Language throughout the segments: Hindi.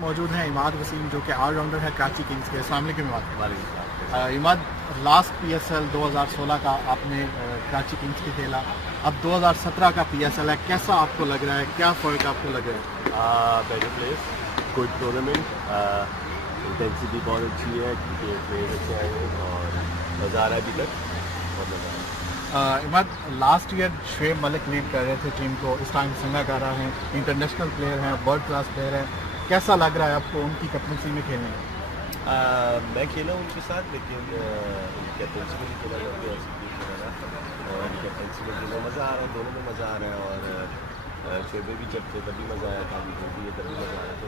मौजूद हैं इमाद वसीम जो कि ऑलराउंडर है कराची किंग्स के। अस्सलाम वालेकुम इमाद। वालेकुम। इमाद, लास्ट PSL 2016 का आपने कराची किंग्स के खेला, अब 2017 का PSL है, कैसा आपको लग रहा है, क्या फ़र्क आपको लग रहा है? Better place, good tournament, intensity बहुत अच्छी है क्योंकि प्लेयर अच्छे आए हैं और मज़ा आ रहा है अभी तक, बहुत मज़ा आ रहा है। Imad, last year Shoaib Malik lead कर रहे थे टीम को, इस टाइम संगाकारा हैं, इंटरनेशनल प्लेयर हैं, वर्ल्ड क्लास प्लेयर हैं, कैसा लग रहा है आपको उनकी कैप्टनसी में खेलने में? मैं खेला हूँ उनके साथ, लेकिन उनकी कैप्टनसी में भी खेला करते हैं और कैप्टनसी में खेला, मज़ा आ रहा है, दोनों में मज़ा आ रहा है। और शोबे भी जब थे तभी मज़ा आया था, अभी भी तभी मज़ा आया था।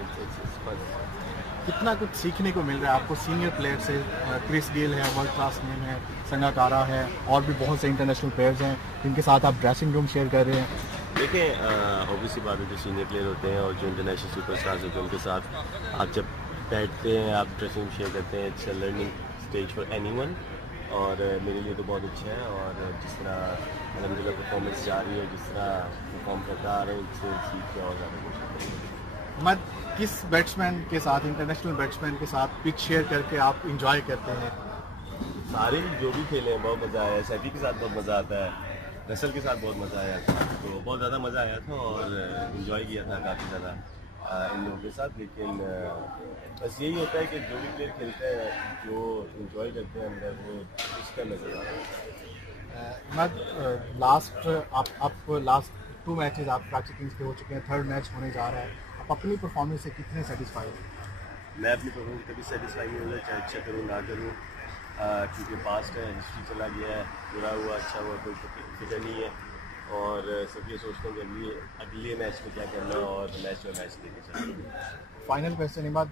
कितना कुछ सीखने को मिल रहा है आपको सीनियर प्लेयर से? क्रिस गेल है, वर्ल्ड क्लास नेम है, संगाकारा है, और भी बहुत से इंटरनेशनल प्लेयर्स हैं जिनके साथ आप ड्रेसिंग रूम शेयर कर रहे हैं। देखें, ऑब्वियसली बात है, जो सीनियर प्लेयर होते हैं और जो इंटरनेशनल सुपरस्टार्स होते हैं उनके साथ आप जब बैठते हैं, आप ड्रेसिंग रूम शेयर करते हैं, it's a learning stage for anyone. और मेरे लिए तो बहुत अच्छा है, और जिस तरह अलहमदिल्ला परफॉर्मेंस जा रही है, जिस तरह परफॉर्म करता आ रहा है, उससे सीख के और ज़्यादा कुछ। मत किस बैट्समैन के साथ, इंटरनेशनल बैट्समैन के साथ पिच शेयर करके आप इंजॉय करते हैं? सारे जो भी खेले हैं बहुत मज़ा आया, सैफी के साथ बहुत मज़ा आता है, नसल के साथ बहुत मज़ा आया था, तो बहुत ज़्यादा मज़ा आया था और इन्जॉय किया था काफ़ी ज़्यादा इन लोगों के साथ। लेकिन बस यही होता है कि जो भी प्लेयर खेलते हैं, जो इन्जॉय करते हैं अंदर, वो उसका नज़र आ रहा है। लास्ट 2 मैचेस आप कराची किंग्स के हो चुके हैं, थर्ड मैच होने जा रहा है, आप अपनी परफॉर्मेंस से कितने सेटिस्फाइड हैं? मैं अपनी परफॉर्मेंस कभी सेटिस्फाई नहीं होता, चाहे अच्छा करूँ ना करूँ, क्योंकि पास्ट है, हिस्ट्री चला गया है, बुरा हुआ अच्छा हुआ कोई फिक्र नहीं है। और सब ये सोचते हैं कि अगले मैच में क्या करना है और मैच में मैच लेके चलना। फाइनल क्वेश्चन के बाद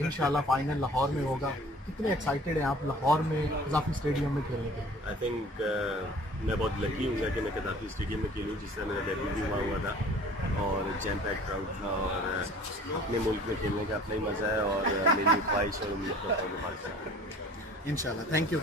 इंशाल्लाह फाइनल लाहौर में होगा, कितने एक्साइटेड हैं आप लाहौर में कज़ाफ़ी स्टेडियम में खेलने के लिए? आई थिंक मैं बहुत लकी हूँ कि मैं कज़ाफ़ी स्टेडियम में खेलूँ, जिस तरह मेरा डेब्यू भी हुआ था और जैम पैक क्राउड था, और अपने मुल्क में खेलने का अपना ही मज़ा है, और मेरी ख्वाहिश है उम्मीद करता हूँ कि इंशाल्लाह। Thank you.